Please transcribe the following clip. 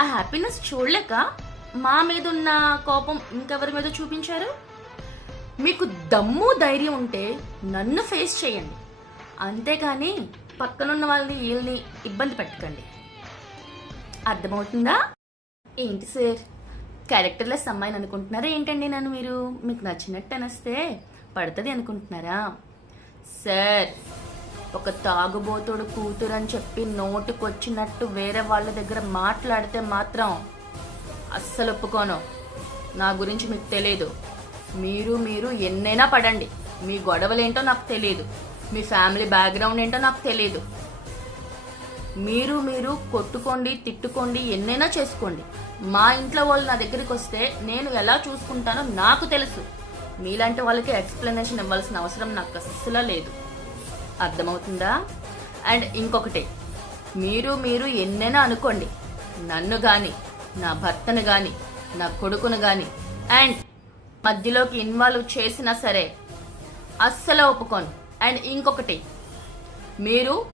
ఆ హ్యాపీనెస్ చూడలేక మా మీద ఉన్న కోపం ఇంకెవరి మీద చూపించారు? మీకు దమ్ము ధైర్యం ఉంటే నన్ను ఫేస్ చేయండి, అంతేకాని పక్కనున్న వాళ్ళని వీళ్ళని ఇబ్బంది పెట్టకండి. అర్థమవుతుందా? ఏంటి సార్, క్యారెక్టర్లెస్ అమ్మాయిని అనుకుంటున్నారా ఏంటండి? నన్ను మీరు మీకు నచ్చినట్టు అనిస్తే పడుతుంది అనుకుంటున్నారా? సార్, ఒక తాగుబోతుడు కూతురు అని చెప్పి నోటుకొచ్చినట్టు వేరే వాళ్ళ దగ్గర మాట్లాడితే మాత్రం అస్సలు ఒప్పుకోను. నా గురించి మీకు తెలియదు. మీరు ఎన్నైనా పడండి, మీ గొడవలేంటో నాకు తెలియదు, మీ ఫ్యామిలీ బ్యాక్గ్రౌండ్ ఏంటో నాకు తెలియదు. మీరు కొట్టుకోండి, తిట్టుకోండి, ఎన్నైనా చేసుకోండి. మా ఇంట్లో వాళ్ళు నా దగ్గరికి వస్తే నేను ఎలా చూసుకుంటానో నాకు తెలుసు. మీలాంటి వాళ్ళకి ఎక్స్ప్లెనేషన్ ఇవ్వాల్సిన అవసరం నాకు అస్సలు లేదు. అర్థమవుతుందా? అండ్ ఇంకొకటి, మీరు ఎన్నైనా అనుకోండి, నన్ను కానీ, నా భర్తను కానీ, నా కొడుకును కానీ అండ్ మధ్యలోకి ఇన్వాల్వ్ చేసినా సరే అస్సలు ఒప్పుకోను. అండ్ ఇంకొకటి, మీరు